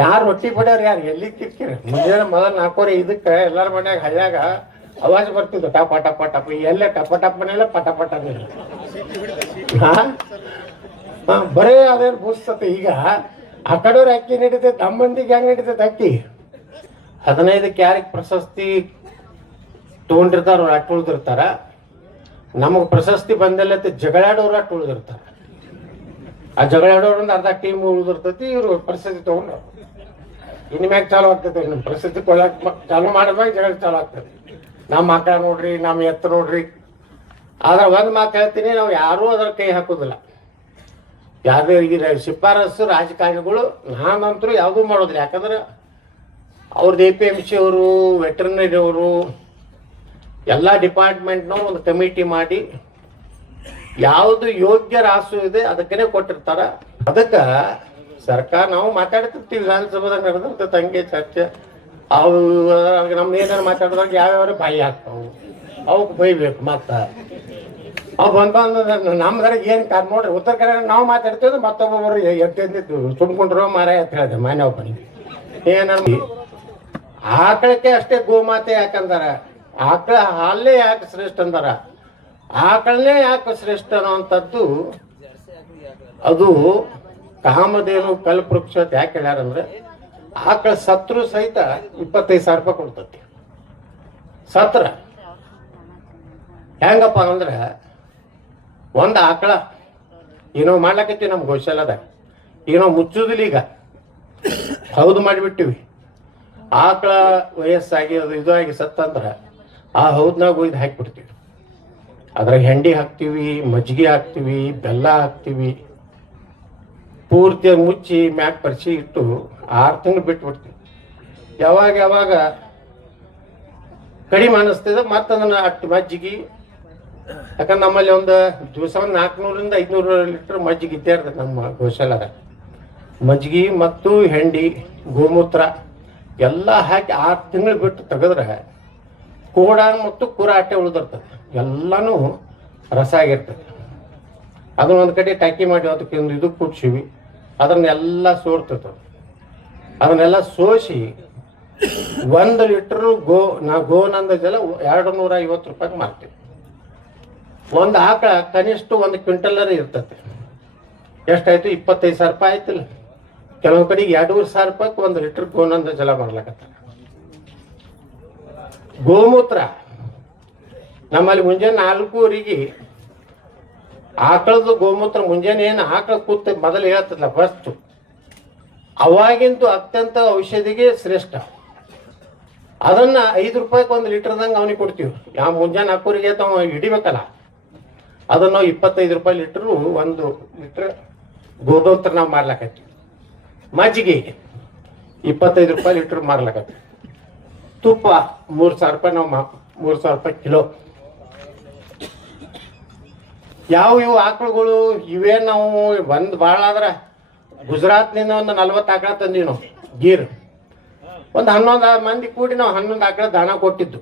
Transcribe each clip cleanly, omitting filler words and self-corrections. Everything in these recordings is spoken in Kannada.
ಯಾರು ರೊಟ್ಟಿ ಬಡಿಯೋರು ಯಾರು ಎಲ್ಲಿ ಕಿರ್ಕಿರಿ ಮುಂಜಾನೆ ಮೊದಲು 4:05 ಎಲ್ಲರ ಮನ್ಯಾಗ ಹಳ್ಳ್ಯಾಗ ಅವಾಜ್ ಬರ್ತಿದ್ವು ಟಪ ಟಪ ಟಪ. ಎಲ್ಲೇ ಟಪ ಟಪ್ಪನಿಲ್ಲ ಪಟ ಪಟನಿಲ್ಲ. ಬರೇ ಅದೇನು ಬೂಸ್ತತೆ. ಈಗ ಆ ಕಡೆಯವ್ರು ಅಕ್ಕಿ ನಡೀತೈತೆ, ನಮ್ಮ ಮಂದಿಗೆ ಹೆಂಗೆ ನಡೀತೈತೆ ಅಕ್ಕಿ. 15ಕ್ಕೆ ಯಾರಿಗೆ ಪ್ರಶಸ್ತಿ ತೊಗೊಂಡಿರ್ತಾರ ಅವ್ರು ಅಟ್ಟು ಉಳ್ದಿರ್ತಾರ. ನಮಗೆ ಪ್ರಶಸ್ತಿ ಬಂದಲ್ಲ ಜಗಳಾಡೋರು ಅಟ್ಟು ಉಳ್ದಿರ್ತಾರ. ಆ ಜಗಳಾಡೋರಿಂದ ಅರ್ಧ ಟೀಮ್ ಉಳ್ದಿರ್ತೈತಿ. ಇವರು ಪ್ರಶಸ್ತಿ ತೊಗೊಂಡ್ರು ಇನ್ನು ಮ್ಯಾಗ ಚಾಲು ಆಗ್ತೈತೆ. ನಿಮ್ಮ ಪ್ರಶಸ್ತಿ ಕೊಡಕ್ ಚಾಲು ಮಾಡಿದ್ಮ್ಯಾಗ ಜಗಳ ಚಾಲು ಆಗ್ತದೆ. ನಮ್ಮ ಮಕ್ಕಳ ನೋಡ್ರಿ, ನಮ್ಮ ಎತ್ತ ನೋಡ್ರಿ. ಆದ್ರೆ ಒಂದು ಮಾತು ಹೇಳ್ತೀನಿ, ನಾವು ಯಾರೂ ಅದ್ರ ಕೈ ಹಾಕೋದಿಲ್ಲ. ಯಾರು ಈಗ ಶಿಫಾರಸು ರಾಜಕಾರಣಿಗಳು ನಾನಂತರೂ ಯಾವುದೂ ಮಾಡೋದಿಲ್ಲ. ಯಾಕಂದ್ರೆ ಅವ್ರದ್ದು APMC ಅವರು, ವೆಟರ್ನರಿ ಅವರು, ಎಲ್ಲ ಡಿಪಾರ್ಟ್ಮೆಂಟ್ನವ್ರು ಒಂದು ಕಮಿಟಿ ಮಾಡಿ ಯಾವುದು ಯೋಗ್ಯ ರಾಸು ಇದೆ ಅದಕ್ಕೇ ಕೊಟ್ಟಿರ್ತಾರ. ಅದಕ್ಕೆ ಸರ್ಕಾರ ನಾವು ಮಾತಾಡ್ತಿರ್ತೀವಿ, ವಿಧಾನಸಭಾದಾಗ ನಡೆದಿರ್ತೈತೆ ಹಂಗೆ ಚರ್ಚೆ. ಅವು ನಮ್ದು ಏನಾರು ಮಾತಾಡಿದಾಗ ಯಾವ್ಯಾವ ಬಾಯಿ ಹಾಕ್ತಾವು, ಅವಕ್ಕೆ ಬೈಬೇಕು. ಮತ್ತು ಅವು ಬಂದು ನಮ್ದಾಗ ಏನು ಕಾರ್ ನೋಡ್ರಿ, ಉತ್ತರ ಕನ್ನಡ ನಾವು ಮಾತಾಡ್ತೀವಿ, ಮತ್ತೊಬ್ಬರು ಎತ್ತಿದ್ದು ಸುಮ್ಕೊಂಡ್ರು ಮಾರಾಯ ಅಂತ ಹೇಳಿದೆ ಮನೆ ಒಬ್ಬನಿಗೆ. ಏನಂದ್ರೆ ಆಕಳಕ್ಕೆ ಅಷ್ಟೇ ಗೋಮಾತೆ ಯಾಕಂದಾರ, ಆಕಳ ಹಾಲೇ ಯಾಕೆ ಶ್ರೇಷ್ಠ ಅಂದಾರ, ಆಕಳನ್ನೇ ಯಾಕೆ ಶ್ರೇಷ್ಠ ಅನ್ನೋವಂಥದ್ದು ಅದು ಕಾಮಧೇನು ಕಲ್ಪವೃಕ್ಷ ಅಂತ ಯಾಕೆ ಹೇಳ್ಯಾರಂದ್ರೆ, ಆಕಳ ಸತ್ರು ಸಹಿತ 25,000 ರೂಪಾಯಿ ಕೊಡ್ತತಿ. ಸತ್ರ ಹೆಂಗಪ್ಪ ಅಂದ್ರೆ, ಒಂದು ಆಕಳ ಏನೋ ಮಾಡ್ಲಕತ್ತೀವಿ ನಮ್ಮ ಗೋಶಾಲದಾಗ, ಏನೋ ಮುಚ್ಚುದಿಲ್ಲ. ಈಗ ಹೌದು ಮಾಡಿಬಿಟ್ಟಿವಿ. ಆಕಳ ವಯಸ್ಸಾಗಿ ಅದು ಇದಾಗಿ ಸತ್ತಂದ್ರೆ ಆ ಹೌದ್ನಾಗ ಒಯ್ದು ಹಾಕಿಬಿಡ್ತೀವಿ. ಅದ್ರಾಗ ಹೆಂಡಿ ಹಾಕ್ತೀವಿ, ಮಜ್ಜಿಗೆ ಹಾಕ್ತೀವಿ, ಬೆಲ್ಲ ಹಾಕ್ತೀವಿ. ಪೂರ್ತಿಯಾಗಿ ಮುಚ್ಚಿ ಮ್ಯಾಕ್ ಪರಿಸಿ ಇಟ್ಟು 6 ತಿಂಗಳು ಬಿಟ್ಬಿಡ್ತೀವಿ. ಯಾವಾಗ ಕಡಿಮೆ ಅನ್ನಿಸ್ತದೆ ಮತ್ತದನ್ನು ಅಟ್ಟು ಮಜ್ಜಿಗೆ. ಯಾಕಂದ್ರೆ ನಮ್ಮಲ್ಲಿ ಒಂದು ದಿವಸ 400ರಿಂದ 500 ಲೀಟರ್ ಮಜ್ಜಿಗೆ ಇದ್ದೇ ಇರ್ತದೆ ನಮ್ಮ ಗೋಶಾಲದಾಗ. ಮಜ್ಜಿಗೆ ಮತ್ತು ಹೆಂಡಿ, ಗೋಮೂತ್ರ ಎಲ್ಲ ಹಾಕಿ 6 ತಿಂಗಳು ಬಿಟ್ಟು ತೆಗೆದ್ರೆ ಕೋಡ ಮತ್ತು ಕುರಾಟೆ ಉಳಿದಿರ್ತದೆ. ಎಲ್ಲನೂ ರಸ ಆಗಿರ್ತದೆ. ಅದನ್ನ ಒಂದು ಕಡೆ ಟಾಕಿ ಮಾಡಿ ಅದಕ್ಕೆ ಒಂದು ಇದು ಕುಡ್ಸಿವಿ. ಅದನ್ನೆಲ್ಲ ಸೋರ್ತದೆ. ಅದನ್ನೆಲ್ಲ ಸೋಸಿ 1 ಲೀಟ್ರು ಗೋನಂದ ಜಲ 250 ರೂಪಾಯಿಗೆ ಮಾರ್ತೀವಿ. ಒಂದು ಆಕಳ ಕನಿಷ್ಠ 1 ಕ್ವಿಂಟಲರ ಇರ್ತದೆ. ಎಷ್ಟಾಯ್ತು? 25,000 ರೂಪಾಯಿ ಆಯ್ತಿಲ್ಲ. ಕೆಲವೊಂದು ಕಡೆಗೆ 2,500 ರೂಪಾಯಿಗೆ 1 ಲೀಟರ್ ಗೋನಂದ ಜಲ ಮಾರ್ಲಕತ್ತ. ಗೋಮೂತ್ರ ನಮ್ಮಲ್ಲಿ ಮುಂಜಾನೆ 4:00 ಆಕಳದ್ದು ಗೋಮೂತ್ರ ಮುಂಜಾನೆ ಏನು ಆಕಳ ಕೂತ ಮೊದಲು ಹೇಳ್ತದಲ್ಲ ಫಸ್ಟು, ಅವಾಗಿಂತೂ ಅತ್ಯಂತ ಔಷಧಿಗೆ ಶ್ರೇಷ್ಠ. ಅದನ್ನ 5 ರೂಪಾಯಿಗೆ 1 ಲೀಟರ್ದಂಗೆ ಅವನಿಗೆ ಕೊಡ್ತೀವಿ. ಯಾವ ಮುಂಜಾನೆ 4:00 ತಾವು ಹಿಡಿಬೇಕಲ್ಲ, ಅದನ್ನು 25 ರೂಪಾಯಿ ಲೀಟ್ರು 1 ಲೀಟ್ರ್ ಗೋಮೂತ್ರ ನಾವು ಮಾರ್ಲಕತ್ತೀವಿ. ಮಜ್ಜಿಗೆ 25 ರೂಪಾಯಿ ಲೀಟ್ರ್ ಮಾರ್ಲಕತ್ತೀವಿ. ತುಪ್ಪ 3,000 ರೂಪಾಯಿ ನಾವು 3,000 ರೂಪಾಯಿ ಕಿಲೋ. ಇವು ಆಕಳುಗಳು ಇವೇ ನಾವು ಬಂದು ಭಾಳ ಆದ್ರೆ ಗುಜರಾತ್ನಿಂದ ಒಂದು 40 ಆಕಳ ತಂದೀವಿ ನಾವು. ಗೀರ್ ಒಂದು 11 ಮಂದಿ ಕೂಡಿ ನಾವು 11 ಆಕಳ ದಾನ ಕೊಟ್ಟಿದ್ದು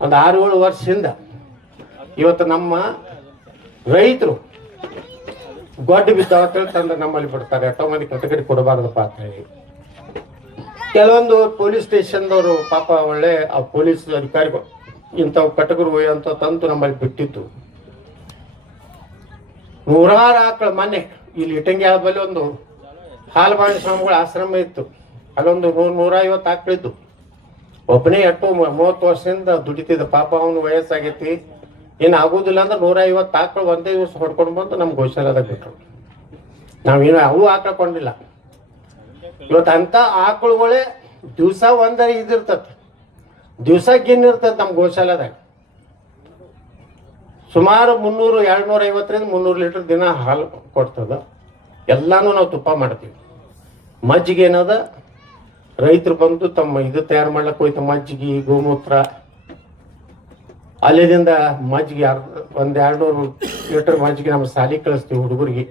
ಒಂದು 6-7 ವರ್ಷದಿಂದ. ಇವತ್ತು ನಮ್ಮ ರೈತರು ಗೊಡ್ಡು ಬಿದ್ದಾವ ತಂದು ನಮ್ಮಲ್ಲಿ ಬಿಡ್ತಾರೆ. ಎಷ್ಟೋ ಮಂದಿ ಕಟಕಡಿ ಕೊಡಬಾರ್ದಪ್ಪ ಅಂತ ಹೇಳಿ. ಕೆಲವೊಂದು ಪೊಲೀಸ್ ಸ್ಟೇಷನ್ದವರು ಪಾಪ ಒಳ್ಳೆ ಆ ಪೊಲೀಸ್ ಅಧಿಕಾರಿಗಳು ಇಂಥವು ಕಟಕರು ಅಂತ ತಂದು ನಮ್ಮಲ್ಲಿ ಬಿಟ್ಟಿದ್ದು. 100 ಆಕಳ ಮೊನ್ನೆ ಇಲ್ಲಿ ಇಟಂಗಿ ಬಳಿ ಒಂದು ಹಾಲುಬಾಣಿ ಸ್ವಾಮಿಗಳ ಆಶ್ರಮ ಇತ್ತು. ಅಲ್ಲೊಂದು 150 ಆಕಳಿದ್ದು. ಒಬ್ಬನೇ 30 ವರ್ಷದಿಂದ ದುಡಿತಿದ್ದ. ಪಾಪ ಅವನು ವಯಸ್ಸಾಗೈತಿ, ಏನು ಆಗೋದಿಲ್ಲ ಅಂದ್ರೆ 150 ಆಕಳು ಒಂದೇ ದಿವಸ ಹೊಡ್ಕೊಂಡು ಬಂದು ನಮ್ಮ ಗೋಶಾಲದಾಗ ಬಿಟ್ಟರು. ನಾವೇನು ಅವು ಆಕಳ ಕೊಂಡಿಲ್ಲ. ಇವತ್ತು ಅಂಥ ಆಕಳುಗಳೇ ದಿವಸ ಒಂದರ ಇದಿರ್ತದೆ, ದಿವಸ ಗಿನ್ನಿರ್ತದೆ ನಮ್ಮ ಗೋಶಾಲದಾಗ. ಸುಮಾರು 250ರಿಂದ 300 ಲೀಟರ್ ದಿನ ಹಾಲು ಕೊಡ್ತದೆ. ಎಲ್ಲಾನು ನಾವು ತುಪ್ಪ ಮಾಡ್ತೀವಿ. ಮಜ್ಜಿಗೆ ಏನದ ರೈತರು ಬಂದು ತಮ್ಮ ಇದು ತಯಾರು ಮಾಡ್ಲಿಕ್ಕೆ ಹೋಯ್ತು. ಮಜ್ಜಿಗೆ, ಗೋಮೂತ್ರ, ಅಲ್ಲಿಂದ ಮಜ್ಜಿಗೆ 200 ಲೀಟರ್ ಮಜ್ಜಿಗೆ ನಮ್ಮ ಸಾಲಿ ಕಳಿಸ್ತೀವಿ ಹುಡುಗರಿಗೆ.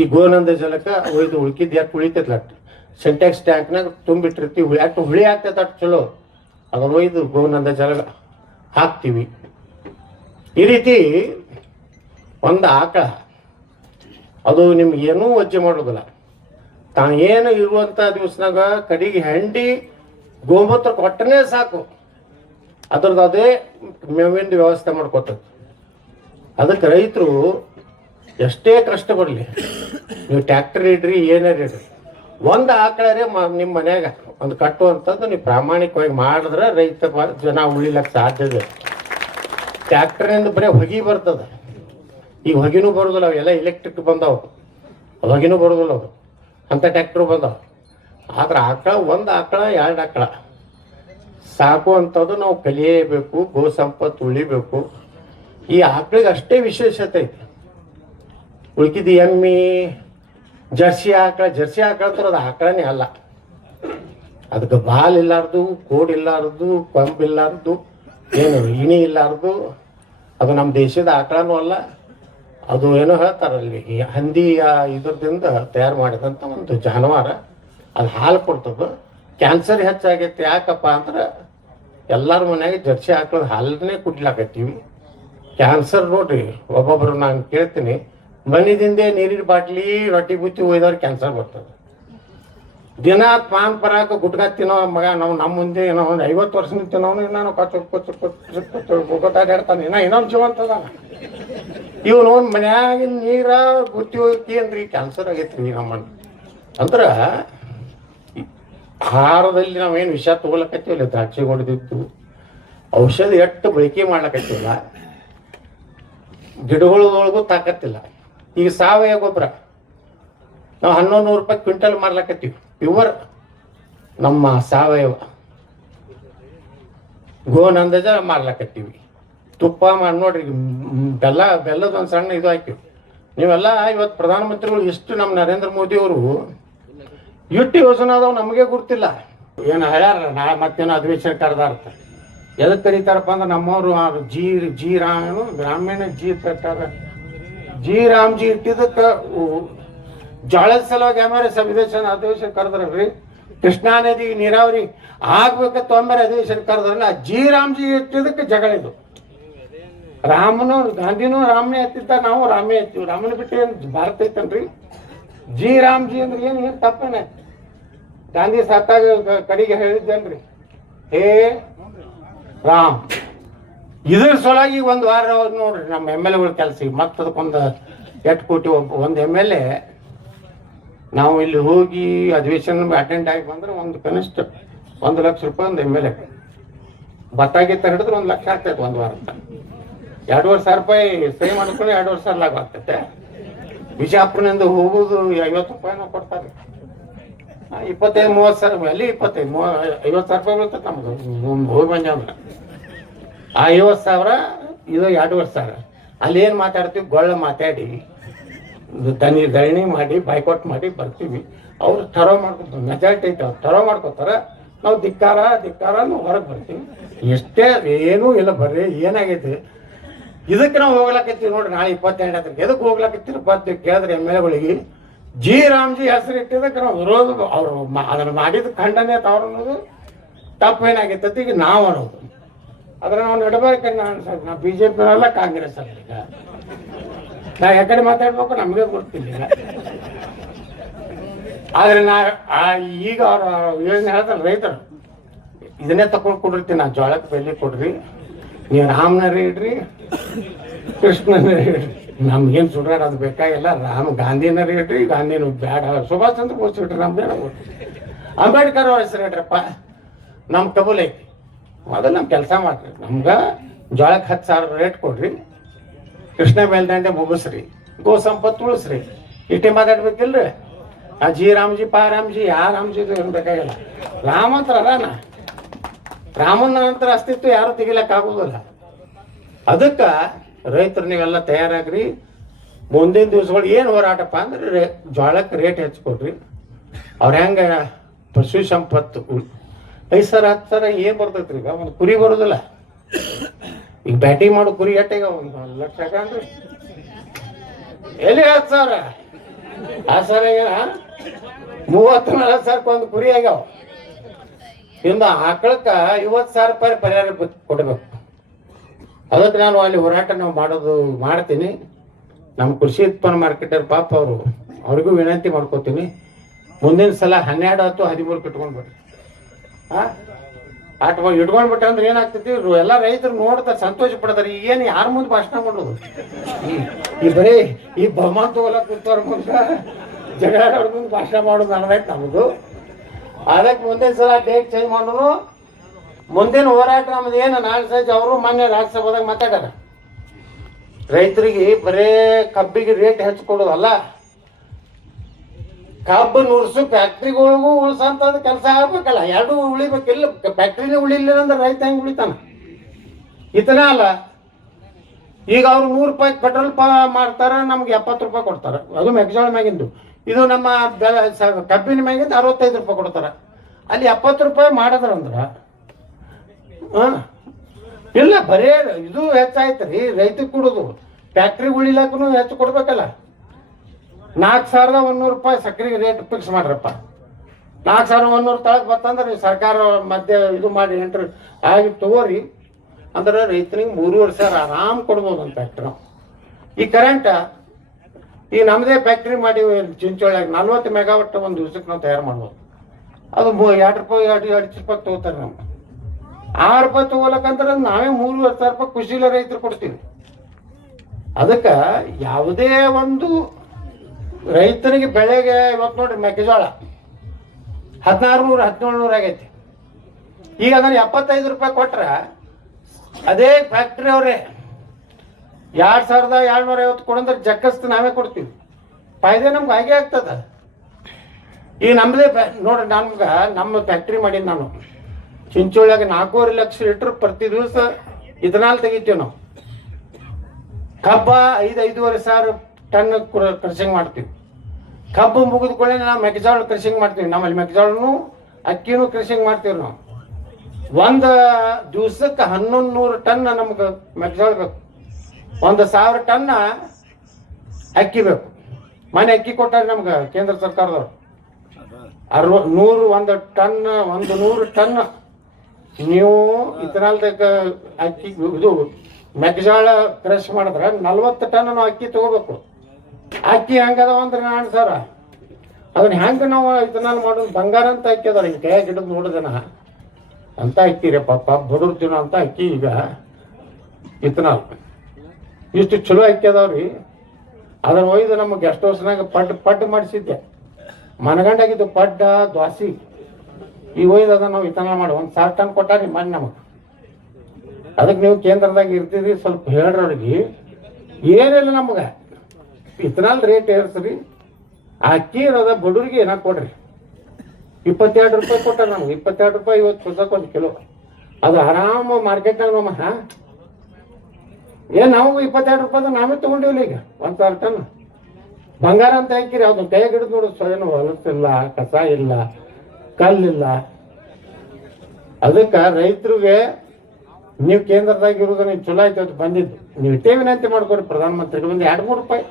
ಈ ಗೋನಂದ ಜಲಕ್ಕೆ ಒಯ್ದು ಉಳ್ಕಿದ್ದು ಯಾಕೆ ಉಳಿತೈತಲ್ಲ ಸಿಂಟ್ಯಾಕ್ಸ್ ಟ್ಯಾಂಕ್ನಾಗ ತುಂಬಿಟ್ಟಿರ್ತೀವಿ. ಯಾಕೆ ಹುಳಿ ಆಗ್ತೈತೆ ಅಷ್ಟು ಚಲೋ ಅದನ್ನು ಒಯ್ದು ಗೋನಂದ ಜಲ ಹಾಕ್ತೀವಿ. ಈ ರೀತಿ ಒಂದು ಆಕಳ ಅದು ನಿಮ್ಗೆ ಏನೂ ವಜ್ಜೆ ಮಾಡೋದಿಲ್ಲ. ತಾನು ಏನು ಇರುವಂಥ ದಿವಸನಾಗ ಕಡೆಗೆ ಹೆಂಡಿ ಗೋಮೂತ್ರ ಕೊಟ್ಟನೇ ಸಾಕು, ಅದ್ರದ್ದು ಅದೇ ಮೇವಿಂದ ವ್ಯವಸ್ಥೆ ಮಾಡ್ಕೊತದ. ಅದಕ್ಕೆ ರೈತರು ಎಷ್ಟೇ ಕಷ್ಟ ಬರಲಿ, ನೀವು ಟ್ಯಾಕ್ಟರ್ ಇಡ್ರಿ ಏನಾರು ಇಡ್ರಿ, ಒಂದು ಆಕಳರೇ ನಿಮ್ಮ ಮನ್ಯಾಗ ಒಂದು ಕಟ್ಟುವಂಥದ್ದು ನೀವು ಪ್ರಾಮಾಣಿಕವಾಗಿ ಮಾಡಿದ್ರೆ ರೈತ ಜನ ಉಳಿಲಕ್ಕೆ ಸಾಧ್ಯತೆ. ಟ್ಯಾಕ್ಟರ್ನಿಂದ ಬರೀ ಹೊಗೆ ಬರ್ತದೆ, ಈಗ ಹೊಗೆನೂ ಬರೋದಿಲ್ಲ, ಅವೆಲ್ಲ ಎಲೆಕ್ಟ್ರಿಕ್ ಬಂದವು, ಹೊಗೆನೂ ಬರೋದಿಲ್ಲ ಅವು, ಅಂಥ ಟ್ಯಾಕ್ಟ್ರು ಬಂದವು. ಆದ್ರೆ ಒಂದು ಆಕಳ 2 ಆಕಳ ಸಾಕು ಅಂಥದ್ದು ನಾವು ಕಲಿಯಬೇಕು. ಗೋ ಸಂಪತ್ತು ಉಳಿಬೇಕು. ಈ ಆಕಳಿಗೆ ಅಷ್ಟೇ ವಿಶೇಷತೆ ಐತಿ. ಉಳ್ಕಿದ ಎಮ್ಮಿ ಜರ್ಸಿ ಆಕಳ ಅಂದ್ರೆ ಅದು ಆಕಳನೇ ಅಲ್ಲ. ಅದಕ್ಕೆ ಬಾಲ್ ಇಲ್ಲಾರ್ದು, ಕೋಡ್ ಇಲ್ಲಾರ್ದು, ಪಂಪ್ ಇಲ್ಲಾರ್ದು, ಏನು ಇಣಿ ಇಲ್ಲಾರ್ದು, ಅದು ನಮ್ಮ ದೇಶದ ಆಕಳನೂ ಅಲ್ಲ. ಅದು ಏನೋ ಹೇಳ್ತಾರಲ್ಲಿ, ಈ ಹಂದಿಯ ಇದ್ರದಿಂದ ತಯಾರು ಮಾಡಿದಂಥ ಒಂದು ಜಾನುವಾರು. ಅದು ಹಾಲು ಕೊಡ್ತದೆ. ಕ್ಯಾನ್ಸರ್ ಹೆಚ್ಚಾಗೈತೆ. ಯಾಕಪ್ಪ ಅಂದ್ರೆ ಎಲ್ಲರ ಮನೆಯಾಗ ಜರ್ಸಿ ಆಕಳದ ಹಾಲನ್ನೇ ಕುಡ್ಲಾಕತ್ತೀವಿ. ಕ್ಯಾನ್ಸರ್ ನೋಡ್ರಿ, ಒಬ್ಬೊಬ್ರು ನಾನು ಕೇಳ್ತೀನಿ, ಮನೆದಿಂದೆ ನೀರಿನ ಬಾಟ್ಲಿ ರೊಟ್ಟಿ ಬುತ್ತಿ ಒಯ್ದವ್ರು ಕ್ಯಾನ್ಸರ್ ಬರ್ತದೆ. ದಿನ ಪಾನ್ ಪರಾಕ ಗುಟ್ಕಾ ತಿನ್ನೋ ಮಗ ನಾವು ನಮ್ಮ ಮುಂದೆ ಏನೋ ಒಂದು 50 ವರ್ಷದಿಂದ ತಿನ್ನೋನು ಇನ್ನೂ ಗೊತ್ತಾಡ್ತಾನೆ, ಇನ್ನೊಂದು ಜೀವಂತದಾನ. ಇವನು ಒಂದು ಮನ್ಯಾಗಿನ ನೀರ ಬುತ್ತಿ ಹೋಗಿ ಅಂದ್ರಿ ಕ್ಯಾನ್ಸರ್ ಆಗೈತ್ರಿ ನಮ್ಮನ್ನು. ಅಂದ್ರೆ ಆಹಾರದಲ್ಲಿ ನಾವೇನು ವಿಷ ತಗೊಳಕತ್ತೀವಲ್ಲ, ದ್ರಾಕ್ಷಿ ಹೊಡೆದಿತ್ತು, ಔಷಧ ಎಷ್ಟು ಬಳಕೆ ಮಾಡ್ಲಕತ್ತೀವಲ್ಲ, ಗಿಡಗಳೊಳಗೂ ತಾಕತ್ತಿಲ್ಲ. ಈಗ ಸಾವಯವ ಗೊಬ್ಬರ ನಾವು 1100 ರೂಪಾಯಿ ಕ್ವಿಂಟಲ್ ಮಾರ್ಲಕತ್ತೀವಿ. ಪ್ಯೂವರ್ ನಮ್ಮ ಸಾವಯವ ಗೋನಂದಜ ಮಾರ್ಲಕತ್ತೀವಿ. ತುಪ್ಪ ಮಾಡಿ ನೋಡ್ರಿ, ಬೆಲ್ಲದ ಒಂದು ಸಣ್ಣ ಇದು ಹಾಕಿವಿ. ನೀವೆಲ್ಲ ಇವತ್ತು ಪ್ರಧಾನಮಂತ್ರಿಗಳು ಎಷ್ಟು ನಮ್ಮ ನರೇಂದ್ರ ಮೋದಿ ಅವರು ಇಟ್ಟು ಯೋಜನೆ ಅದಾವ ನಮಗೆ ಗೊತ್ತಿಲ್ಲ. ಏನು ಹೇಳ್ಯಾರ, ನಾಳೆ ಮತ್ತೇನೋ ಅಧಿವೇಶನ ಕರೆದಾರ್ಥ. ಎದಕ್ಕೆ ಕರೀತಾರಪ್ಪ ಅಂದ್ರೆ ನಮ್ಮವರು ಜಿ ರಾಮ ಗ್ರಾಮೀಣ ಜಿ ರಾಮ್ಜಿ ಇಟ್ಟಿದ್ದಕ್ಕೆ ಜೋಳದ ಸಲುವಾಗಿ ಅಧಿವೇಶನ ಕರೆದ್ರಿ. ಕೃಷ್ಣಾ ನದಿ ನೀರಾವರಿ ಆಗ್ಬೇಕಂತ ಅಧಿವೇಶನ ಕರೆದ್ರಲ್ಲ, ಜಿ ರಾಮ್ಜಿ ಇಟ್ಟಿದ್ದಕ್ಕೆ ಜಗಳ ಇದು. ಗಾಂಧಿನೂ ರಾಮನೇ ಎತ್ತಿದ್ದ, ನಾವು ರಾಮೇ ಎತ್ತೀವಿ. ರಾಮನ ಬಿಟ್ಟು ಏನು ಭಾರತ ಐತನ್ರಿ? ಜಿ ರಾಮ್ಜಿ ಅಂದ್ರೆ ಏನು ತಪ್ಪೇನೆ? ಗಾಂಧಿ ಸತ್ತಾಗ ಕಡೆಗೆ ಹೇಳಿದ್ದೇನ್ರಿ, ಹೇ ರಾಮ್. ಇದ್ರ ಸಲುವಾಗಿ ಒಂದು ವಾರ ನೋಡ್ರಿ ನಮ್ಮ MLA ಕೆಲಸ. ಮತ್ತೆ ಅದಕ್ಕೊಂದು 8 ಕೋಟಿ ಒಂದು MLA ನಾವು ಇಲ್ಲಿ ಹೋಗಿ ಅಧಿವೇಶನ ಅಟೆಂಡ್ ಆಗಿ ಬಂದ್ರೆ ಒಂದು ಕನಿಷ್ಠ 1 ಲಕ್ಷ ರೂಪಾಯಿ ಒಂದು MLA. ಭತ್ತ ಗೀತ ಹಿಡಿದ್ರೆ 1 ಲಕ್ಷ ಆಗ್ತೈತೆ ಒಂದು ವಾರ. 2,500 ರೂಪಾಯಿ ಸಹಿ ಮಾಡ್ಕೊಂಡು 2,500 ಲಾಭ ಆಗ್ತೈತೆ. ಬಿಜಾಪುರನಿಂದ ಹೋಗೋದು 50 ರೂಪಾಯಿ ನಾವು ಕೊಡ್ತಾರೆ. 25-30 ಸಾವಿರ ಅಲ್ಲಿ 50 ಸಾವಿರ ರೂಪಾಯಿ ಬೀಳ್ತದೆ ನಮ್ದು ಹೋಗಿ ಬಂದ ಅಂದ್ರೆ. ಆ 50 ಸಾವಿರ ಇದು 2,500 ಸಾವಿರ. ಅಲ್ಲಿ ಏನು ಮಾತಾಡ್ತೀವಿ, ಗೊಳ್ಳ ಮಾತಾಡಿ ದಣಿ ಮಾಡಿ ಬೈಕಾಟ್ ಮಾಡಿ ಬರ್ತೀವಿ. ಅವ್ರು ಥರೋ ಮಾಡ್ಕೊತಾರೆ, ಮೆಜಾರಿಟಿ ಐತೆ, ಅವ್ರು ಥರೋ ಮಾಡ್ಕೋತಾರೆ. ನಾವು ಧಿಕ್ಕಾರ ನಾವು ಹೊರಗೆ ಬರ್ತೀವಿ. ಎಷ್ಟೇ ಏನೂ ಇಲ್ಲ, ಬರ್ರಿ ಏನಾಗೈತಿ ಇದಕ್ಕೆ ನಾವು ಹೋಗ್ಲಾಕತ್ತೀವಿ ನೋಡ್ರಿ. ನಾಳೆ 22 ಎದಕ್ಕೆ ಹೋಗ್ಲಾಕತ್ತೀರಿ ಬರ್ತೀವಿ ಕೇಳಿದ್ರೆ MLAಗಳಿಗೆ ಜಿ ರಾಮ್ಜಿ ಹೆಸರು ಇಟ್ಟಿದ್ದಕ್ಕೆ ನಾವು ವಿರೋಧ. ಅವ್ರು ಅದನ್ನು ಮಾಡಿದ ಖಂಡನೆ ಅವ್ರು ಅನ್ನೋದು ತಪ್ಪೇನಾಗೈತಿ ಈಗ ನಾವು ಅನ್ನೋದು. ಅದ್ರ ನಾವು ನಡಬಾರ್ಕಂಡು ಅನ್ಸೋದು. ನಾವು BJP ಅಲ್ಲ, ಕಾಂಗ್ರೆಸ್ ಅಲ್ಲ. ಈಗ ನಾ ಯಾಕಡೆ ಮಾತಾಡ್ಬೇಕು ನಮಗೆ ಗೊತ್ತಿಲ್ಲ. ಆದ್ರೆ ಈಗ ಅವ್ರ ಯೋಜನೆ ಹೇಳ್ತಾರೆ ರೈತರು, ಇದನ್ನೇ ತಗೊಂಡು ಕೊಡಿರ್ತೀನಿ ನಾ, ಜೋಳಕ್ಕೆ ಬೆಲೆ ಕೊಡ್ರಿ, ನೀವು ರಾಮನರೇ ಇಡ್ರಿ, ಕೃಷ್ಣನರೇ ಇಡ್ರಿ, ನಮ್ಗೇನು ಸುಡ್ರಾಡೋದು ಬೇಕಾಗಿಲ್ಲ. ಗಾಂಧಿನರೇ ಇಡ್ರಿ, ಗಾಂಧಿನೂ ಬೇಡ, ಸುಭಾಷ್ ಚಂದ್ರ ಬೋಸ್ ಇಡ್ರಿ, ನಮ್ದೇನೋ ಅಂಬೇಡ್ಕರ್ ಅವ್ರ ಹೆಸರು ಇಡ್ರಪ್ಪ, ನಮ್ಮ ಕಬೂಲ್ ಐತಿ. ಮೊದಲು ನಮ್ಮ ಕೆಲಸ ಮಾಡ್ರಿ, ನಮ್ಗೆ ಜೋಳಕ್ಕೆ 10,000 ರೇಟ್ ಕೊಡ್ರಿ, ಕೃಷ್ಣ ಮೇಲ್ದಂಡೆ ಮುಗಿಸ್ರಿ, ಗೋ ಸಂಪತ್ತು ಉಳಿಸ್ರಿ. ಇಷ್ಟೇ ಮಾತಾಡ್ಬೇಕಿಲ್ರಿ. ಆ ಜಿ ರಾಮ್ಜಿ ರಾಮ್ಜಿ ಯಾವ ರಾಮ್ಜಿ ಏನು ಬೇಕಾಗಿಲ್ಲ. ರಾಮ ಅಂತ ಅದಾನ, ರಾಮನ ನಂತರ ಅಸ್ತಿತ್ವ ಯಾರು ತೆಗಿಲಕ್ಕಾಗೋದಿಲ್ಲ. ಅದಕ್ಕೆ ರೈತರು ನೀವೆಲ್ಲ ತಯಾರಾಗ್ರಿ. ಮುಂದಿನ ದಿವಸಗಳು ಏನು ಹೋರಾಟಪ್ಪ ಅಂದ್ರೆ ಜೋಳಕ್ಕೆ ರೇಟ್ ಹೆಚ್ಚಿಕೊಡ್ರಿ. ಅವ್ರ ಹೆಂಗೆ ಪಶು ಸಂಪತ್ತು 5,000 10,000 ಏನು ಬರ್ತೈತ್ರಿ? ಈಗ ಒಂದು ಕುರಿ ಬರೋದಿಲ್ಲ. ಈಗ ಬ್ಯಾಟಿಂಗ್ ಮಾಡೋ ಕುರಿ ಎಟ್ಟಿಗ 1 ಲಕ್ಷ ಅಂದ್ರೆ ಎಲ್ಲಿ 10,000 ಆ ಸರ 30-40,000 ಒಂದು ಕುರಿ ಆಗ್ಯಾವ. ಇನ್ನು ಆಕಳಕ್ಕೆ 50,000 ರೂಪಾಯಿ ಪರಿಹಾರ ಕೊಡಬೇಕು. ಅದಕ್ಕೆ ನಾನು ಅಲ್ಲಿ ಹೋರಾಟ ನಾವು ಮಾಡ್ತೀನಿ. ನಮ್ಮ ಕೃಷಿ ಉತ್ಪನ್ನ ಮಾರ್ಕೆಟರ್ ಪಾಪ ಅವ್ರಿಗೂ ವಿನಂತಿ ಮಾಡ್ಕೋತೀನಿ, ಮುಂದಿನ ಸಲ 12 10 13 ಇಟ್ಕೊಂಡ್ ಬಿಡ್ರಿ. ಇಟ್ಕೊಂಡ್ಬಿಟ್ರೆ ಅಂದ್ರೆ ಏನಾಗ್ತೈತಿ, ಎಲ್ಲ ರೈತರು ನೋಡ್ತಾರೆ, ಸಂತೋಷ ಪಡ್ತಾರೆ. ಈಗೇನು ಯಾರ ಮುಂದೆ ಭಾಷಣ ಮಾಡೋದು? ಈ ಬರೀ ಈ ಬಹುಮಾನ ತಗೋಲಕ್ ಕೂತವ್ರ ಮುಂದೆ, ಜಗಳಾಡೋರ್ ಮುಂದೆ ಭಾಷಣ ಮಾಡೋದು ಅನ್ನೋದೈತೆ ನಮ್ಮದು. ಅದಕ್ಕೆ ಮುಂದಿನ ಸಲ ಡೇಟ್ ಚೇಂಜ್ ಮಾಡೋನು. ಮುಂದಿನ ಹೋರಾಟ ನಮ್ದು ಏನು ನಾಗರಾಜ್ ಅವರು ಮೊನ್ನೆ ರಾಜ್ಯಸಭಾದಾಗ ಮಾತಾಡ್ಯಾರ, ರೈತರಿಗೆ ಬರೇ ಕಬ್ಬಿಗೆ ರೇಟ್ ಹೆಚ್ಚು ಕೊಡೋದಲ್ಲ, ಕಬ್ಬು ನುರ್ಸು ಫ್ಯಾಕ್ಟ್ರಿಗಳಿಗೂ ಉಳ್ಸಂತದ್ ಕೆಲಸ ಆಗ್ಬೇಕಲ್ಲ. ಎರಡು ಉಳಿಬೇಕಿಲ್ಲ. ಫ್ಯಾಕ್ಟ್ರಿನೇ ಉಳಿಲಿಲ್ಲ ಅಂದ್ರೆ ರೈತ ಹೆಂಗೆ ಉಳಿತಾನ? ಇತನ ಅಲ್ಲ. ಈಗ ಅವ್ರು 100 ರೂಪಾಯಿ ಪೆಟ್ರೋಲ್ ಮಾಡ್ತಾರ, ನಮ್ಗೆ 70 ರೂಪಾಯಿ ಕೊಡ್ತಾರ. ಅದು ಮೆಕ್ಕೆಜೋಳ ಮ್ಯಾಗಿಂದು. ಇದು ನಮ್ಮ ಕಬ್ಬಿನ ಮ್ಯಾಗಿಂದ 65 ರೂಪಾಯಿ ಕೊಡ್ತಾರ. ಅಲ್ಲಿ 70 ರೂಪಾಯಿ ಮಾಡಿದ್ರಂದ್ರ ಇಲ್ಲ, ಬರೇ ಇದು ಹೆಚ್ಚಾಯ್ತು ರೀ ರೈತಕ್ಕೆ ಕೊಡೋದು. ಫ್ಯಾಕ್ಟ್ರಿ ಉಳಿಲಕ್ಕೂ ಹೆಚ್ಚು ಕೊಡ್ಬೇಕಲ್ಲ. 4100 ರೂಪಾಯಿ ಸಕ್ಕರೆಗೆ ರೇಟ್ ಫಿಕ್ಸ್ ಮಾಡ್ರಪ್ಪ. 4100 ತಳಕ್ ಬರ್ತಂದ್ರೆ ನೀವು ಸರ್ಕಾರ ಮಧ್ಯೆ ಇದು ಮಾಡಿ ಎಂಟ್ರಿ ಆಗಿ ತಗೋರಿ ಅಂದ್ರೆ ರೈತನಿಗೆ 3500 ಆರಾಮ್ ಕೊಡ್ಬೋದು ಅಂತ ಫ್ಯಾಕ್ಟ್ರಿ. ಈ ಕರೆಂಟ್ ಈಗ ನಮ್ಮದೇ ಫ್ಯಾಕ್ಟ್ರಿ ಮಾಡಿ ಚಿಂಚೋಳಿಯಾಗ 40 ಮೆಗಾವಟ್ ಒಂದು ದಿವ್ಸಕ್ಕೆ ನಾವು ತಯಾರು ಮಾಡ್ಬೋದು. ಅದು 2 ರೂಪಾಯಿ 2 ರೂಪಾಯಿ ತಗೋತಾರೆ. ನಮ್ಗೆ 6 ರೂಪಾಯಿ ತಗೋಲಕ್ಕಂದ್ರೆ ನಾವೇ 3500 ರೂಪಾಯಿ ಖುಷಿಲ ರೈತರು ಕೊಡ್ತೀವಿ. ಅದಕ್ಕೆ ಯಾವುದೇ ಒಂದು ರೈತನಿಗೆ ಬೆಳೆಗೆ ಇವತ್ತು ನೋಡ್ರಿ ಮೆಕ್ಕೆಜೋಳ 1600 1700 ಆಗೈತಿ. ಈಗ ಅದನ್ನ 75 ರೂಪಾಯಿ ಕೊಟ್ರೆ ಅದೇ ಫ್ಯಾಕ್ಟ್ರಿ ಅವರೇ 2250 ಕೊಡಂದ್ರೆ ಜಕ್ಕಸ್ತು ನಾವೇ ಕೊಡ್ತೀವಿ. ಫಾಯ್ದೆ ನಮ್ಗೆ ಹಾಗೆ ಆಗ್ತದ. ಈಗ ನಮ್ಮದೇ ನೋಡ್ರಿ, ನಮ್ಗೆ ನಮ್ಮ ಫ್ಯಾಕ್ಟ್ರಿ ಮಾಡಿದ್ದು ನಾನು ಚಿಂಚೋಳಿಯಾಗ 4.5 ಲಕ್ಷ ಲೀಟರ್ ಪ್ರತಿ ದಿವಸ ಇಥನಾಲ್ ತೆಗಿತೀವಿ ನಾವು. ಕಬ್ಬ 5-5.5 ಸಾವಿರ ಟನ್ ಕ್ರಷಿಂಗ್ ಮಾಡ್ತೀವಿ. ಕಬ್ಬು ಮುಗಿದ್ಕೊಳ್ಳೆ ನಾವು ಮೆಕ್ಕೆಜೋಳ ಕ್ರಷಿಂಗ್ ಮಾಡ್ತೀವಿ. ನಮ್ಮಲ್ಲಿ ಮೆಕ್ಕೆಜೋಳನು ಅಕ್ಕಿನೂ ಕ್ರಷಿಂಗ್ ಮಾಡ್ತೀವಿ ನಾವು. ಒಂದು ದಿವ್ಸಕ್ಕೆ 1100 ಟನ್ ನಮ್ಗೆ ಮೆಕ್ಕೆಜೋಳ ಬೇಕು. 1000 ಟನ್ ಅಕ್ಕಿ ಬೇಕು. ಮನೆ ಅಕ್ಕಿ ಕೊಟ್ಟಾರೆ ನಮ್ಗೆ ಕೇಂದ್ರ ಸರ್ಕಾರದವ್ರು. 100 ಟನ್ ನೀವು ಇತನಾಲ್ದಾಗ ಅಕ್ಕಿ ಇದು ಮೆಕ್ಕೆಜೋಳ ಕ್ರಷ್ ಮಾಡಿದ್ರೆ 40 ಟನ್ ನಾವು ಅಕ್ಕಿ ತಗೋಬೇಕು. ಅಕ್ಕಿ ಹೆಂಗದಾವ ಅಂದ್ರೆ 4000. ಅದನ್ನ ಹೆಂಗೆ ನಾವು ಇತನಾಲ್ ಮಾಡೋದು? ಬಂಗಾರ ಅಂತ ಅಕ್ಕಿ ಅದಾರ. ಈಗ ಕೈಯಾಗ ಹಿಡಿದು ನೋಡಿದನ ಅಂತ ಅಕ್ಕಿ ರೀ ಪಾಪ, ಬದುರ್ತಿನ ಅಂತ ಅಕ್ಕಿ. ಈಗ ಇತನಾಲ್ ಇಷ್ಟು ಚಲೋ ಅಕ್ಕಿ ಅದಾವ್ರಿ. ಅದನ್ನ ಒಯ್ದು ನಮ್ಮ ಗೆಸ್ಟ್ ಹೌಸ್ನಾಗ ಪಡ್ಡು ಮಾಡಿಸಿದ್ದೆ. ಮನಗಂಡಾಗಿದ್ದು ಪಡ್ಡ ದ್ವಾಸಿ. ಈಗ ಒಯ್ದು ಅದನ್ನ ನಾವು ಇತನಾಲ್ ಮಾಡಿ 1000 ಟನ್ ಕೊಟ್ಟಾರಿ ಮಾಡಿ ನಮಗೆ. ಅದಕ್ಕೆ ನೀವು ಕೇಂದ್ರದಾಗ ಇರ್ತೀರಿ, ಸ್ವಲ್ಪ ಹೇಳ್ರಿ ಅವ್ರಿಗೆ. ಏನಿಲ್ಲ ನಮ್ಗೆ ಇತನಾಲ್ ರೇಟ್ ಏರ್ಸ್ರಿ. ಆ ಅಕ್ಕಿ ಇರೋದ ಬಡವ್ರಿಗೆ ಏನಾರು ಕೊಡ್ರಿ. 22 ರೂಪಾಯಿ ಕೊಟ್ಟಾರ ನಮ್ಗೆ. 22 ರೂಪಾಯಿ ಇವತ್ತು ಕೊಡ್ಸಕ್ಕೆ 1 ಕಿಲೋ. ಅದು ಆರಾಮ ಮಾರ್ಕೆಟ್ನಾಗ ನಮ್ಮ ನಾವು 22 ರೂಪಾಯಿ ನಾವೇ ತಗೊಂಡಿವಿಲ್ಲ. ಈಗ 1000 ಟನ್ ಬಂಗಾರ ಅಂತ ಹಾಕಿರಿ. ಅದನ್ನ ಕೈ ಹಿಡಿದು ನೋಡೋದು ಸ್ವಯಂ ಹೊಲಸಿಲ್ಲ, ಕಸ ಇಲ್ಲ, ಕಲ್ಲಿಲ್ಲ. ಅದಕ್ಕೆ ರೈತರಿಗೆ ನೀವು ಕೇಂದ್ರದಾಗ ಇರೋದನ್ನ ಚಲೋ ಆಯ್ತು ಅದು ಬಂದಿದ್ದು. ನೀವು ಇಟ್ಟೇ ವಿನಂತಿ ಮಾಡ್ಕೊರಿ ಪ್ರಧಾನಮಂತ್ರಿಗೆ. ಒಂದು 2-3 ರೂಪಾಯಿ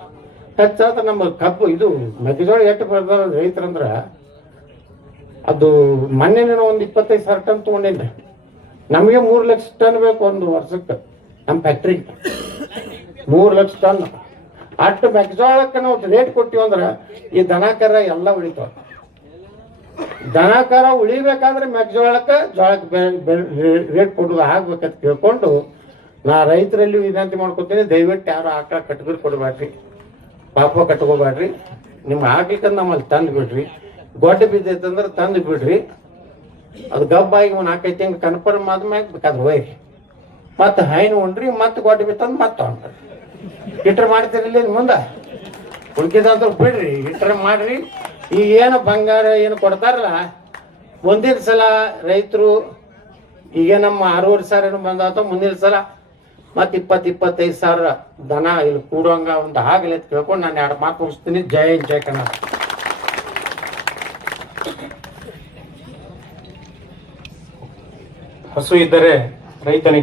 ಹೆಚ್ಚಾದ ನಮ್ಮ ಕಬ್ಬು ಇದು ಮೆಕ್ಕೆಜೋಳ ಎಷ್ಟು ಬೆಳೆದ ರೈತರಂದ್ರ ಅದು ಮೊನ್ನೆ ಒಂದು 25,000 ಟನ್ ತೊಗೊಂಡಿದ್ದೆ. ನಮಗೆ 3 ಲಕ್ಷ ಟನ್ ಬೇಕು ಒಂದು ವರ್ಷಕ್ಕೆ ನಮ್ಮ ಫ್ಯಾಕ್ಟ್ರಿಗೆ. 3 ಲಕ್ಷ ಟನ್ ಅಷ್ಟು ಮೆಕ್ಕೆಜೋಳಕ್ಕೆ ನಾವು ರೇಟ್ ಕೊಟ್ಟಿವಂದ್ರೆ ಈ ದನಕರ ಎಲ್ಲ ಉಳಿತಾವ. ದನಕರ ಉಳಿಬೇಕಾದ್ರೆ ಮೆಕ್ಕೆಜೋಳಕ್ಕೆ ರೇಟ್ ಕೊಡೋದು ಆಗ್ಬೇಕಂತ ಕೇಳ್ಕೊಂಡು ನಾ ರೈತರಲ್ಲಿ ವಿನಂತಿ ಮಾಡ್ಕೊತೀನಿ. ದಯವಿಟ್ಟು ಯಾರು ಆಕಳ ಕಟ್ಬಿಟ್ಟು ಕೊಡಬೇಡ್ರಿ, ಪಾಪ ಕಟ್ಕೋಬೇಡ್ರಿ. ನಿಮ್ಗೆ ಆಗ್ಲಿಕ್ಕಂದ್ರೆ ನಮ್ಮಲ್ಲಿ ತಂದು ಬಿಡ್ರಿ. ಗೊಡ್ಡೆ ಬಿದ್ದೈತಂದ್ರೆ ತಂದು ಬಿಡ್ರಿ. ಅದು ಗಬ್ಬಾಗಿ 4-5 ತಿಂಗಳು ಕನ್ಫರ್ಮ್ ಆದ್ಮ್ಯಾಗ ಬೇಕಾದ್ರೆ ಒಯ್ರಿ. ಮತ್ತು ಹೈನು ಉಂಡ್ರಿ, ಮತ್ತೆ ಗೊಡ್ಡೆ ಬಿತ್ತಂದು ಮತ್ತೆ ತೊಗೊಂಡ್ರಿ. ಹಿಟ್ರ್ ಮಾಡ್ತೀರಿಲ್ಲ ಮುಂದೆ ಉಳ್ಕಿದಂತ ಬಿಡ್ರಿ, ಹಿಟ್ರ್ ಮಾಡ್ರಿ. ಈಗ ಏನು ಬಂಗಾರ ಏನು ಕೊಡ್ತಾರಲ್ಲ, ಮುಂದಿನ ಸಲ ರೈತರು ಈಗ ನಮ್ಮ 6,500 ಏನು ಬಂದಾತ, ಮುಂದಿನ ಸಲ ಮತ್ತೆ 20-25 ಸಾವಿರ ದನ ಇಲ್ಲಿ ಕೂಡುವಂಗ ಒಂದು ಆಗಲಿ ಅಂತ ಕೇಳ್ಕೊಂಡು ನಾನು 2 ಮಾತು ಮುಗಿಸ್ತೀನಿ. ಜೈ ಕರ್ನಾಟಕ. ಹಸು ಇದ್ದರೆ ರೈತನಿಗೆ